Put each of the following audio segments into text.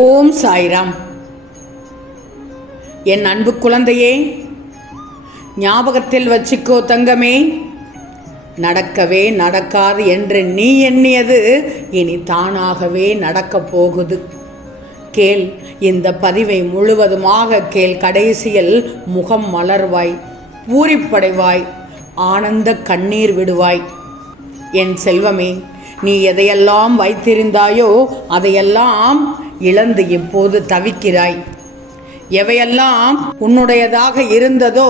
ஓம் சாய்ராம். என் அன்பு குழந்தையே, ஞாபகத்தில் வச்சுக்கோ தங்கமே. நடக்கவே நடக்காது என்று நீ எண்ணியது இனி தானாகவே நடக்கப் போகுது. கேள், இந்த பதிவை முழுவதுமாக கேள். கடைசியில் முகம் மலர்வாய், பூரிப்படைவாய், ஆனந்த கண்ணீர் விடுவாய். என் செல்வமே, நீ எதையெல்லாம் வைத்திருந்தாயோ அதையெல்லாம் இழந்து இப்போது தவிக்கிறாய். எவையெல்லாம் உன்னுடையதாக இருந்ததோ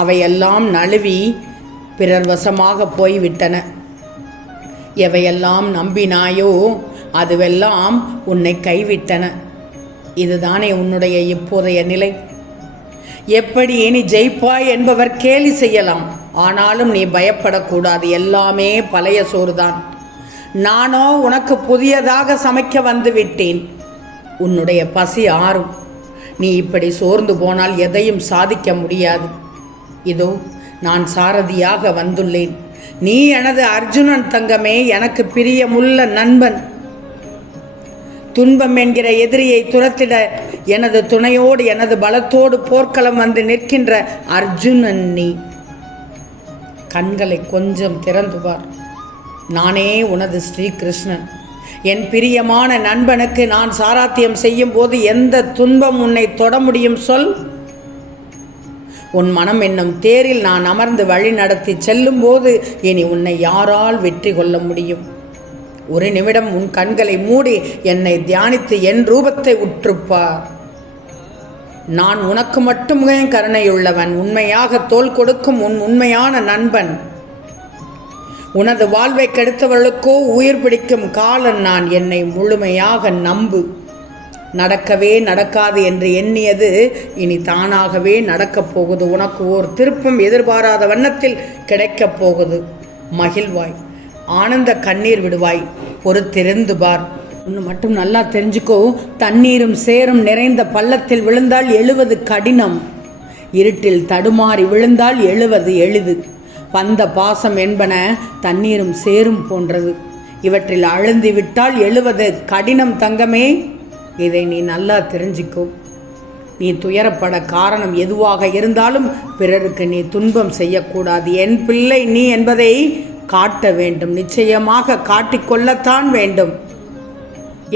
அவையெல்லாம் நழுவி பிறர் வசமாக போய்விட்டன. எவையெல்லாம் நம்பினாயோ அதுவெல்லாம் உன்னை கைவிட்டன. இதுதானே உன்னுடைய இப்போதைய நிலை. எப்படி நீ ஜெயிப்பாய் என்பவர் கேலி செய்யலாம், ஆனாலும் நீ பயப்படக்கூடாது. எல்லாமே பழைய சோறுதான். நானோ உனக்கு புதியதாக சமைக்க வந்து விட்டேன். உன்னுடைய பசி ஆறும். நீ இப்படி சோர்ந்து போனால் எதையும் சாதிக்க முடியாது. இதோ நான் சாரதியாக வந்துள்ளேன். நீ எனது அர்ஜுனன் தங்கமே, எனக்கு பிரியமுள்ள நண்பன். துன்பம் என்கிற எதிரியை துரத்திட எனது துணையோடு எனது பலத்தோடு போர்க்களம் வந்து நிற்கின்ற அர்ஜுனன் நீ. கண்களை கொஞ்சம் திறந்து பார். நானே உனது ஸ்ரீகிருஷ்ணன். என் பிரியமான நண்பனுக்கு நான் சாராத்தியம் செய்யும் போது எந்த துன்பம் உன்னை தொட முடியும் சொல்? உன் மனம் என்னும் தேரில் நான் அமர்ந்து வழி நடத்தி செல்லும் போது இனி உன்னை யாரால் வெற்றி கொள்ள முடியும்? ஒரு நிமிடம் உன் கண்களை மூடி என்னை தியானித்து என் ரூபத்தை உற்றுப்பார். நான் உனக்கு மட்டுமே கருணையுள்ளவன், உண்மையாக தோள் கொடுக்கும் உன் உண்மையான நண்பன். உனது வாழ்வை கெடுத்தவர்களுக்கோ உயிர் பிடிக்கும் காலன் நான். என்னை முழுமையாக நம்பு. நடக்கவே நடக்காது என்று எண்ணியது இனி தானாகவே நடக்கப் போகுது. உனக்கு ஓர் திருப்பம் எதிர்பாராத வண்ணத்தில் கிடைக்கப் போகுது. மகிழ்வாய், ஆனந்த கண்ணீர் விடுவாய். பொறுத்திருந்து பார். ஒன்று மட்டும் நல்லா தெரிஞ்சுக்கோ, தண்ணீரும் சேரும் நிறைந்த பள்ளத்தில் விழுந்தால் எழுவது கடினம். இருட்டில் தடுமாறி விழுந்தால் எழுவது எளிது. பந்த பாசம் என்பன தண்ணீரும் சேரும் போன்றது. இவற்றில் அழுந்தி விட்டால் எழுவது கடினம் தங்கமே. இதை நீ நல்லா தெரிஞ்சுக்கோ. நீ துயரப்பட காரணம் எதுவாக இருந்தாலும் பிறருக்கு நீ துன்பம் செய்யக்கூடாது. என் பிள்ளை நீ என்பதை காட்ட வேண்டும். நிச்சயமாக காட்டிக்கொள்ளத்தான் வேண்டும்.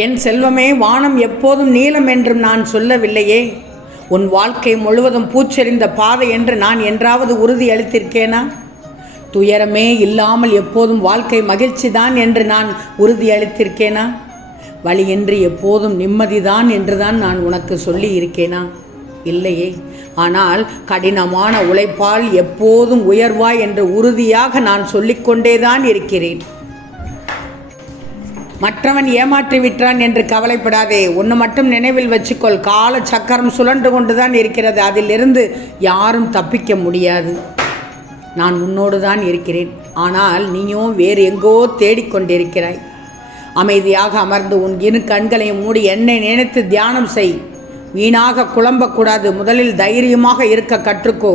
என் செல்வமே, வானம் எப்போதும் நீலம் என்றும் நான் சொல்லவில்லையே. உன் வாழ்க்கை முழுவதும் பூச்செறிந்த பாதை என்று நான் என்றாவது உறுதி அளித்திருக்கேனா? துயரமே இல்லாமல் எப்போதும் வாழ்க்கை மகிழ்ச்சி தான் என்று நான் உறுதி அளித்திருக்கேனா? வழியின்றி எப்போதும் நிம்மதிதான் என்றுதான் நான் உனக்கு சொல்லி இருக்கேனா? இல்லையே. ஆனால் கடினமான உழைப்பால் எப்போதும் உயர்வாய் என்று உறுதியாக நான் சொல்லிக்கொண்டேதான் இருக்கிறேன். மற்றவன் ஏமாற்றி விட்டான் என்று கவலைப்படாதே. ஒன்று மட்டும் நினைவில் வச்சுக்கொள், கால சக்கரம் சுழன்று கொண்டுதான் இருக்கிறது. அதிலிருந்து யாரும் தப்பிக்க முடியாது. நான் உன்னோடு தான் இருக்கிறேன். ஆனால் நீயோ வேறு எங்கோ தேடிக்கொண்டிருக்கிறாய். அமைதியாக அமர்ந்து உன் இரு கண்களையும் மூடி என்னை நினைத்து தியானம் செய். வீணாக குழம்பக்கூடாது. முதலில் தைரியமாக இருக்க கற்றுக்கோ.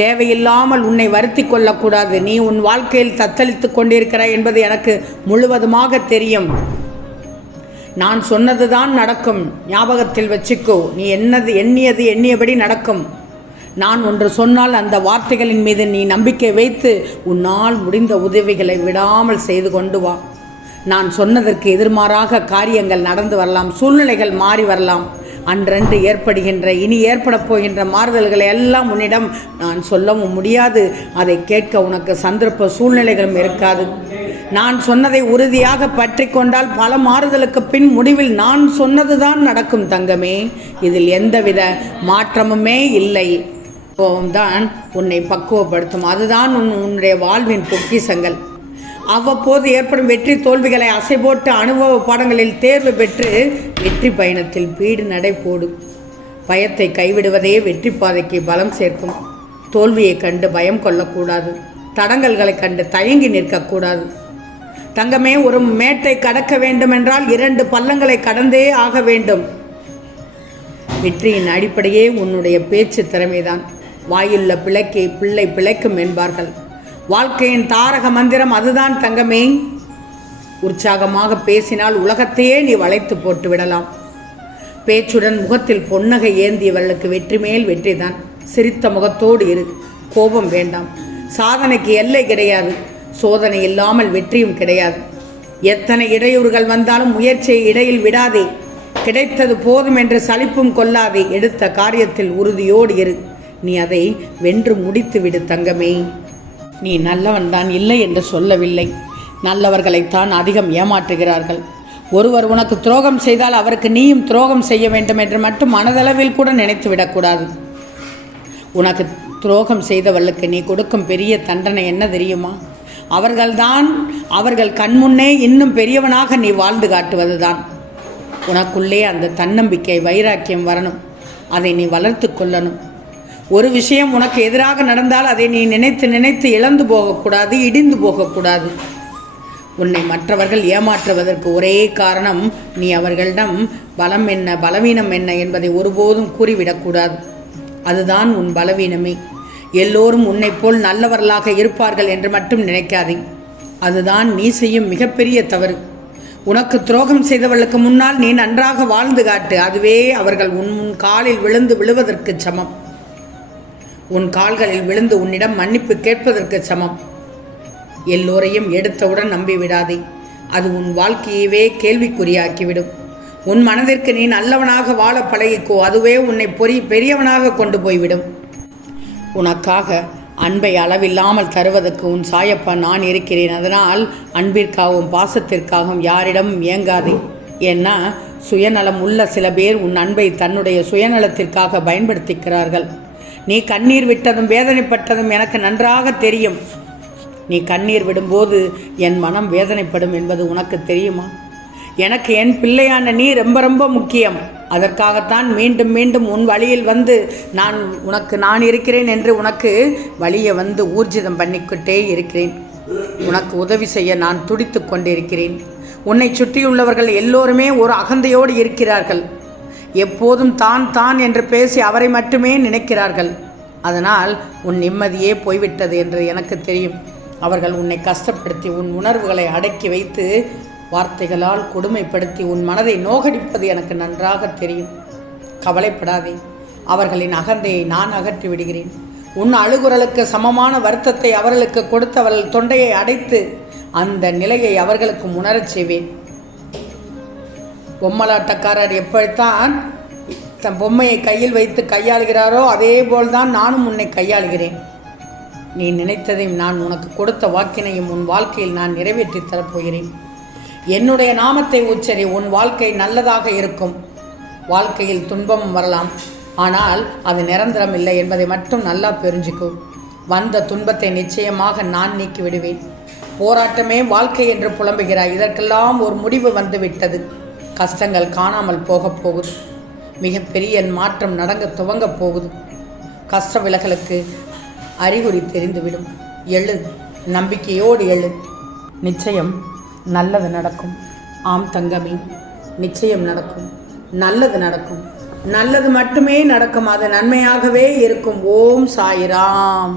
தேவையில்லாமல் உன்னை வருத்தி கொள்ளக்கூடாது. நீ உன் வாழ்க்கையில் தத்தளித்து கொண்டிருக்கிறாய் என்பது எனக்கு முழுவதுமாக தெரியும். நான் சொன்னதுதான் நடக்கும். ஞாபகத்தில் வச்சுக்கோ. நீ எண்ணியது எண்ணியபடி நடக்கும். நான் ஒன்று சொன்னால் அந்த வார்த்தைகளின் மீது நீ நம்பிக்கை வைத்து உன்னால் முடிந்த உதவிகளை விடாமல் செய்து கொண்டு வா. நான் சொன்னதற்கு எதிர்மாறாக காரியங்கள் நடந்து வரலாம், சூழ்நிலைகள் மாறி வரலாம். அன்றன்று ஏற்படுகின்ற இனி ஏற்படப் போகின்ற மாறுதல்களை எல்லாம் உன்னிடம் நான் சொல்லவும் முடியாது. அதை கேட்க உனக்கு சந்தர்ப்ப சூழ்நிலைகளும் இருக்காது. நான் சொன்னதை உறுதியாக பற்றி கொண்டால் பல மாறுதலுக்கு பின் முடிவில் நான் சொன்னதுதான் நடக்கும் தங்கமே. இதில் எந்தவித மாற்றமுமே இல்லை. தான் உன்னை பக்குவப்படுத்தும். அதுதான் உன்னுடைய வாழ்வின் பொக்கிஷங்கள். அவ்வப்போது ஏற்படும் வெற்றி தோல்விகளை அசைபோட்டு அனுபவ பாடங்களில் தேர்வு பெற்று வெற்றி பயணத்தில் பீடு நடை போடும். பயத்தை கைவிடுவதே வெற்றி பாதைக்கு பலம் சேர்க்கும். தோல்வியை கண்டு பயம் கொள்ளக்கூடாது. தடங்கல்களை கண்டு தயங்கி நிற்கக்கூடாது. தங்கமே, ஒரு மேட்டை கடக்க வேண்டுமென்றால் 2 பள்ளங்களை கடந்தே ஆக வேண்டும். வெற்றியின் அடிப்படையே உன்னுடைய பேச்சு திறமைதான். வாயுள்ள பிழைக்கை பிள்ளை பிழைக்கும் என்பார்கள். வாழ்க்கையின் தாரக மந்திரம் அதுதான் தங்கமே. உற்சாகமாக பேசினால் உலகத்தையே நீ வளைத்து போட்டு விடலாம். பேச்சுடன் முகத்தில் பொன்னகை ஏந்தியவர்களுக்கு வெற்றி மேல் வெற்றிதான். சிரித்த முகத்தோடு இரு. கோபம் வேண்டாம். சாதனைக்கு எல்லை கிடையாது. சோதனை இல்லாமல் வெற்றியும் கிடையாது. எத்தனை இடையூறுகள் வந்தாலும் முயற்சியை இடையில் விடாதே. கிடைத்தது போதும் என்று சலிப்பும் கொள்ளாதே. எடுத்த காரியத்தில் உறுதியோடு இரு. நீ அதை வென்று முடித்து விடு தங்கமே. நீ நல்லவன்தான் இல்லை என்று சொல்லவில்லை. நல்லவர்களைத்தான் அதிகம் ஏமாற்றுகிறார்கள். ஒருவர் உனக்கு துரோகம் செய்தால் அவருக்கு நீயும் துரோகம் செய்ய வேண்டும் என்று மட்டும் மனதளவில் கூட நினைத்து விடக்கூடாது. உனக்கு துரோகம் செய்தவர்களுக்கு நீ கொடுக்கும் பெரிய தண்டனை என்ன தெரியுமா? அவர்கள் கண்முன்னே இன்னும் பெரியவனாக நீ வாழ்ந்து காட்டுவதுதான். உனக்குள்ளே அந்த தன்னம்பிக்கை வைராக்கியம் வரணும். அதை நீ வளர்த்து கொள்ளணும். ஒரு விஷயம் உனக்கு எதிராக நடந்தால் அதை நீ நினைத்து நினைத்து இழந்து போகக்கூடாது, இடிந்து போகக்கூடாது. உன்னை மற்றவர்கள் ஏமாற்றுவதற்கு ஒரே காரணம் நீ அவர்களிடம் பலம் என்ன பலவீனம் என்ன என்பதை ஒருபோதும் கூறிவிடக்கூடாது. அதுதான் உன் பலவீனமே. எல்லோரும் உன்னை போல் நல்லவர்களாக இருப்பார்கள் என்று மட்டும் நினைக்காதே. அதுதான் நீ செய்யும் மிகப்பெரிய தவறு. உனக்கு துரோகம் செய்தவர்களுக்கு முன்னால் நீ நன்றாக வாழ்ந்து காட்டு. அதுவே அவர்கள் உன் காலில் விழுந்து விழுவதற்கு சமம். உன் கால்களில் விழுந்து உன்னிடம் மன்னிப்பு கேட்பதற்கு சமம். எல்லோரையும் எடுத்தவுடன் நம்பிவிடாதே. அது உன் வாழ்க்கையவே கேள்விக்குறியாக்கிவிடும். உன் மனதிற்கு நீ நல்லவனாக வாழ பழகிக்கோ. அதுவே உன்னை பெரியவனாக கொண்டு போய்விடும். உனக்காக அன்பை அளவில்லாமல் தருவதற்கு உன் சாயப்பா நான் இருக்கிறேன். அதனால் அன்பிற்காகவும் பாசத்திற்காகவும் யாரிடமும் ஏங்காதே. ஏன்னா சுயநலம் உள்ள சில பேர் உன் அன்பை தன்னுடைய சுயநலத்திற்காக பயன்படுத்திக்கிறார்கள். நீ கண்ணீர் விட்டதும் வேதனைப்பட்டதும் எனக்கு நன்றாக தெரியும். நீ கண்ணீர் விடும்போது என் மனம் வேதனைப்படும் என்பது உனக்கு தெரியுமா? எனக்கு என் பிள்ளையான நீ ரொம்ப ரொம்ப முக்கியம். அதற்காகத்தான் மீண்டும் மீண்டும் உன் வழியில் வந்து நான் இருக்கிறேன் என்று உனக்கு வழியை வந்து ஊர்ஜிதம் பண்ணிக்கிட்டே இருக்கிறேன். உனக்கு உதவி செய்ய நான் துடித்து கொண்டிருக்கிறேன். உன்னை சுற்றியுள்ளவர்கள் எல்லோருமே ஒரு அகந்தையோடு இருக்கிறார்கள். எப்போதும் தான் என்று பேசி அவரை மட்டுமே நினைக்கிறார்கள். அதனால் உன் நிம்மதியே போய்விட்டது என்று எனக்கு தெரியும். அவர்கள் உன்னை கஷ்டப்படுத்தி உன் உணர்வுகளை அடக்கி வைத்து வார்த்தைகளால் கொடுமைப்படுத்தி உன் மனதை நோகடிப்பது எனக்கு நன்றாக தெரியும். கவலைப்படாதே. அவர்களின் அகந்தையை நான் அகற்றி விடுகிறேன். உன் அழுகுரலுக்கு சமமான வருத்தத்தை அவர்களுக்கு கொடுத்தவர்கள் தொண்டையை அடைத்து அந்த நிலையை அவர்களுக்கு உணரச் செய்வேன். பொம்மலாட்டக்காரர் எப்படித்தான் தன் பொம்மையை கையில் வைத்து கையாளுகிறாரோ அதே போல்தான் நானும் உன்னை கையாளுகிறேன். நீ நினைத்ததையும் நான் உனக்கு கொடுத்த வாக்கினையும் உன் வாழ்க்கையில் நான் நிறைவேற்றித் தரப்போகிறேன். என்னுடைய நாமத்தை உச்சரி. உன் வாழ்க்கை நல்லதாக இருக்கும். வாழ்க்கையில் துன்பமும் வரலாம், ஆனால் அது நிரந்தரம் இல்லை என்பதை மட்டும் நல்லா தெரிஞ்சுக்கோ. வந்த துன்பத்தை நிச்சயமாக நான் நீக்கி விடுவேன். போராட்டமே வாழ்க்கை என்று புலம்புகிறாய். இதற்கெல்லாம் ஒரு முடிவு வந்துவிட்டது. கஷ்டங்கள் காணாமல் போகப் போகுது. மிகப்பெரிய மாற்றம் துவங்கப் போகுது. கஷ்ட விலகலுக்கு அறிகுறி தெரிந்துவிடும். எழு, நம்பிக்கையோடு எழு. நிச்சயம் நல்லது நடக்கும். ஆம் தங்கமே, நிச்சயம் நடக்கும். நல்லது நடக்கும். நல்லது மட்டுமே நடக்கும். அது நன்மையாகவே இருக்கும். ஓம் சாய்ராம்.